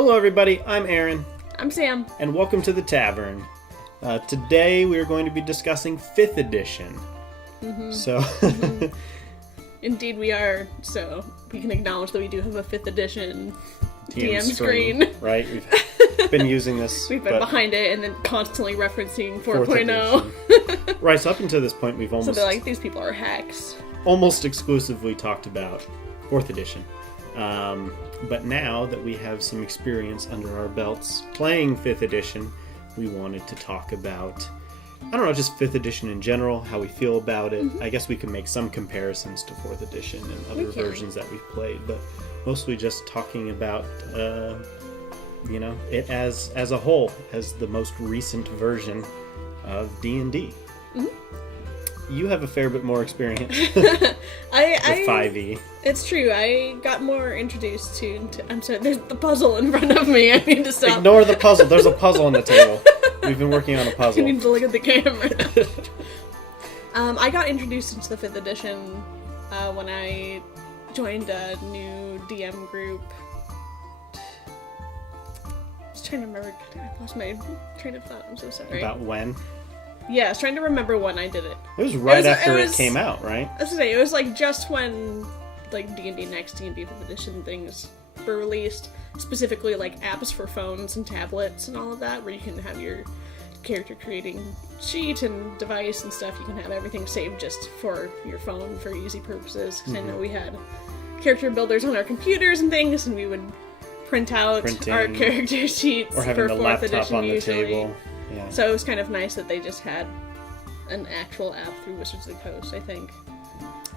Hello everybody, I'm Aaron. I'm Sam. And welcome to the Tavern. Today we are going to be discussing 5th edition. Indeed we are, so we can acknowledge that we do have a 5th edition DM screen. Right, we've been using this. We've been behind it and then constantly referencing 4.0. Right, so up until this point we've almost... So they're like, these people are hacks. Almost exclusively talked about 4th edition. But now that we have some experience under our belts playing 5th edition, we wanted to talk about, I don't know, just 5th edition in general, how we feel about it. I guess we can make some comparisons to 4th edition and other versions that we've played, but mostly just talking about, it as a whole, as the most recent version of D&D. You have a fair bit more experience with 5e. It's true. I got more introduced to... I'm sorry, there's the puzzle in front of me. I need to stop. Ignore the puzzle. There's a puzzle on the table. We've been working on a puzzle. I need to look at the camera. I got introduced into the 5th edition when I joined a new DM group. I was trying to remember. I lost my train of thought. I'm so sorry. About when? Yeah, I was trying to remember when I did it. It was right after it came out, right? I was gonna say, it was like just when like D&D Next, D&D 5th edition things were released. Specifically like apps for phones and tablets and all of that, where you can have your character creating sheet and device and stuff. You can have everything saved just for your phone for easy purposes. Because I know we had character builders on our computers and things, and we would print out our character sheets or having for the 4th laptop edition on the usually. table. Yeah. So it was kind of nice that they just had an actual app through Wizards of the Coast, I think.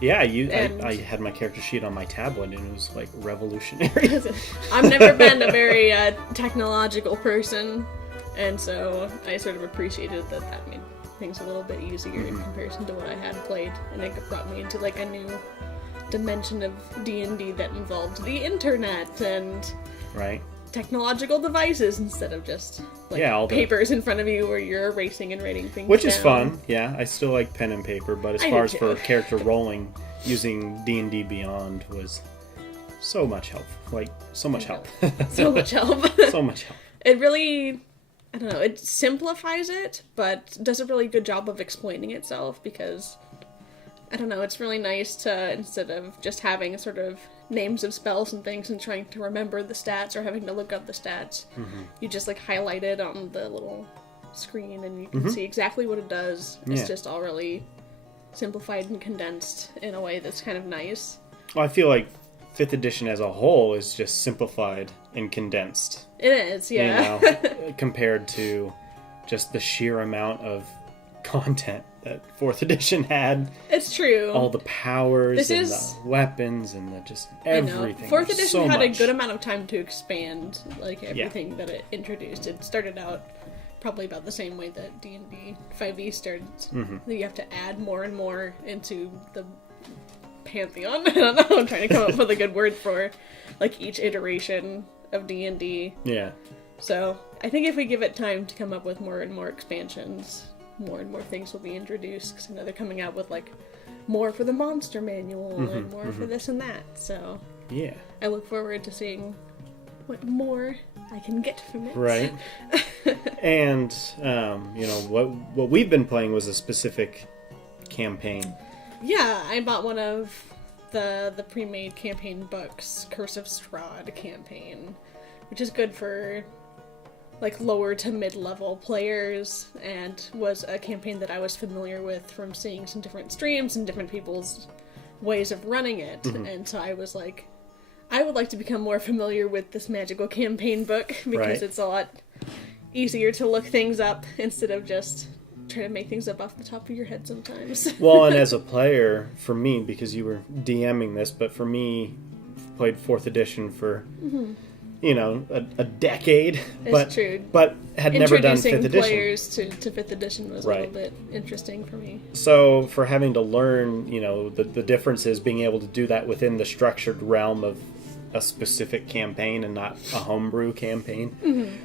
Yeah, I had my character sheet on my tablet, and it was like revolutionary. I've never been a very technological person, and so I sort of appreciated that made things a little bit easier in comparison to what I had played, and it brought me into like a new dimension of D&D that involved the internet and technological devices instead of just like papers in front of you where you're erasing and writing things Which down. is fun, yeah. I still like pen and paper, but as far as for character rolling, using D&D Beyond was so much help. Like, so much help. So much help. So much help. It really, I don't know, it simplifies it, but does a really good job of explaining itself because, I don't know, it's really nice to, instead of just having sort of names of spells and things and trying to remember the stats or having to look up the stats, you just like highlight it on the little screen and you can see exactly what it does. It's just all really simplified and condensed in a way that's kind of nice. Well, I feel like 5th edition as a whole is just simplified and condensed. It is, yeah. You know, compared to just the sheer amount of content that 4th edition had. It's true. All the powers the weapons and the just everything. 4th edition had a good amount of time to expand like everything that it introduced. It started out probably about the same way that D&D 5e started. You have to add more and more into the pantheon. I don't know. I'm trying to come up with a good word for like each iteration of D&D. Yeah. So I think if we give it time to come up with more and more expansions, more and more things will be introduced, because I know they're coming out with like more for the monster manual and more for this and that. So yeah, I look forward to seeing what more I can get from it. Right. And what we've been playing was a specific campaign. Yeah, I bought one of the pre-made campaign books, Curse of Strahd campaign, which is good for like lower to mid-level players, and was a campaign that I was familiar with from seeing some different streams and different people's ways of running it. And so I was like, I would like to become more familiar with this magical campaign book because it's a lot easier to look things up instead of just trying to make things up off the top of your head sometimes. Well, and as a player, for me, because you were DMing this, but for me, played 4th edition for a decade. It's true. But had never done 5th edition. Introducing players to 5th edition was a little bit interesting for me. So for having to learn, the differences, being able to do that within the structured realm of a specific campaign and not a homebrew campaign,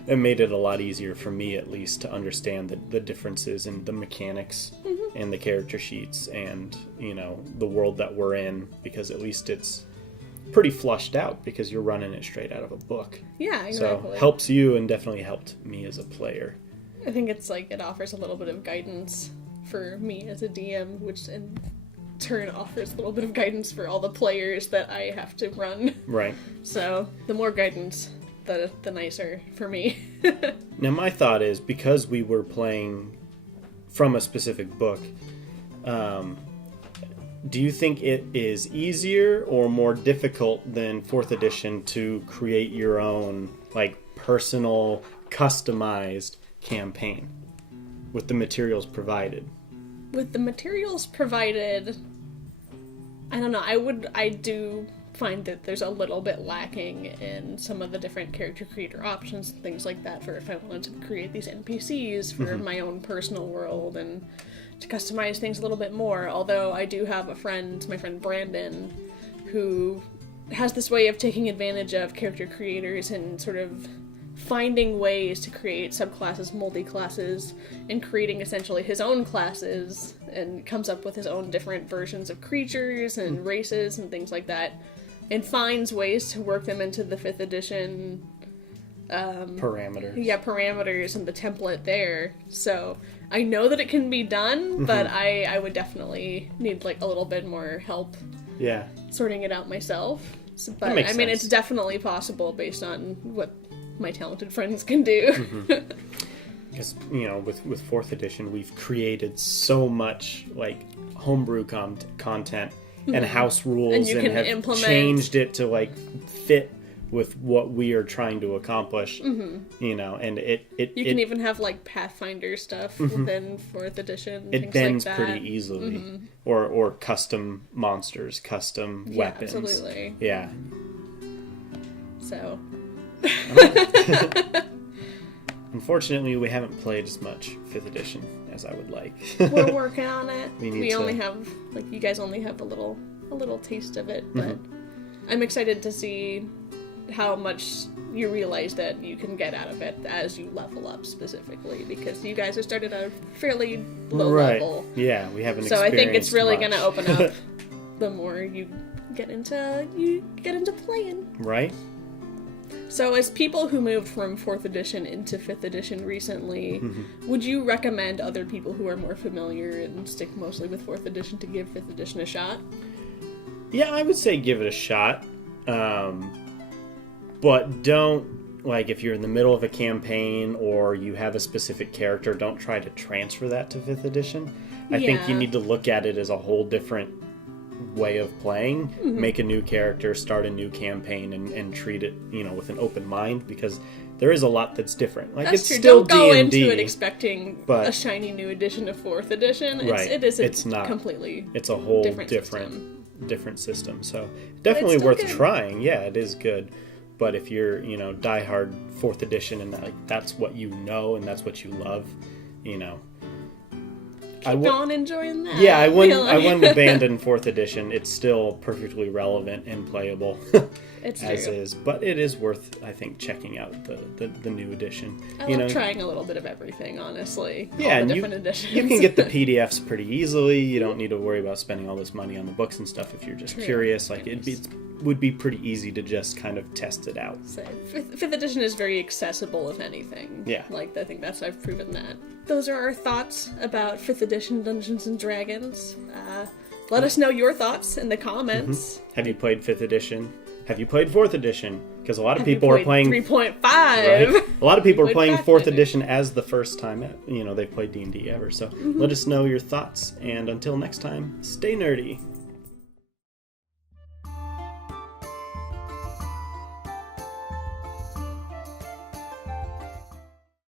it made it a lot easier for me, at least, to understand the differences in the mechanics and the character sheets and, the world that we're in, because at least it's pretty flushed out because you're running it straight out of a book. Yeah, exactly. So helps you and definitely helped me as a player. I think it's like it offers a little bit of guidance for me as a DM, which in turn offers a little bit of guidance for all the players that I have to run. Right. So the more guidance, the nicer for me. Now my thought is, because we were playing from a specific book, do you think it is easier or more difficult than 4th edition to create your own, like, personal, customized campaign with the materials provided? With the materials provided, I don't know, I do find that there's a little bit lacking in some of the different character creator options and things like that for if I wanted to create these NPCs for my own personal world and to customize things a little bit more. Although I do have a friend, my friend Brandon, who has this way of taking advantage of character creators and sort of finding ways to create subclasses, multi-classes, and creating essentially his own classes, and comes up with his own different versions of creatures and races and things like that, and finds ways to work them into the 5th edition Parameters. Yeah, parameters and the template there. So I know that it can be done, but I would definitely need like a little bit more help sorting it out myself. So, but I mean, it's definitely possible based on what my talented friends can do. Because, you know, with 4th edition, we've created so much, like, homebrew content and house rules, and you can have implement... changed it to, like, fit with what we are trying to accomplish, you know, and you can even have, like, Pathfinder stuff within 4th edition. It bends like pretty easily. Or custom monsters, custom weapons. Absolutely. Yeah. So... Unfortunately, we haven't played as much 5th edition as I would like. We're working on it. We only have, like, you guys only have a little taste of it, but I'm excited to see how much you realize that you can get out of it as you level up specifically, because you guys are started at a fairly low level. Yeah, we haven't So I think it's really going to open up the more you get into playing. Right? So as people who moved from 4th edition into 5th edition recently, would you recommend other people who are more familiar and stick mostly with 4th edition to give 5th edition a shot? Yeah, I would say give it a shot. But don't, like, if you're in the middle of a campaign or you have a specific character, don't try to transfer that to 5th edition. I think you need to look at it as a whole different way of playing, make a new character, start a new campaign, and treat it, you know, with an open mind, because there is a lot that's different. Like, that's it's true. still Don't go D&D, into it expecting a shiny new edition of 4th edition. It's not completely. It's a whole different system. So definitely worth trying. Yeah, it is good. But if you're, you know, diehard 4th edition and that's what you know and that's what you love, you know. Keep on enjoying that. Yeah, I wouldn't abandon 4th edition. It's still perfectly relevant and playable. It's as true. is, but it is worth, I think, checking out the new edition. I love trying a little bit of everything, honestly. Yeah, all and the different editions. You can get the PDFs pretty easily. You don't need to worry about spending all this money on the books and stuff if you're just curious. Like, it would be pretty easy to just kind of test it out. So, 5th edition is very accessible, if anything. Yeah. Like, I think I've proven that. Those are our thoughts about 5th edition Dungeons & Dragons. Let us know your thoughts in the comments. Have you played 5th edition? Have you played 4th edition? Because a lot of people are playing 3.5. Right? A lot of people are playing 4th Pathfinder. edition as the first time, you know, they've played D&D ever. So let us know your thoughts, and until next time, stay nerdy.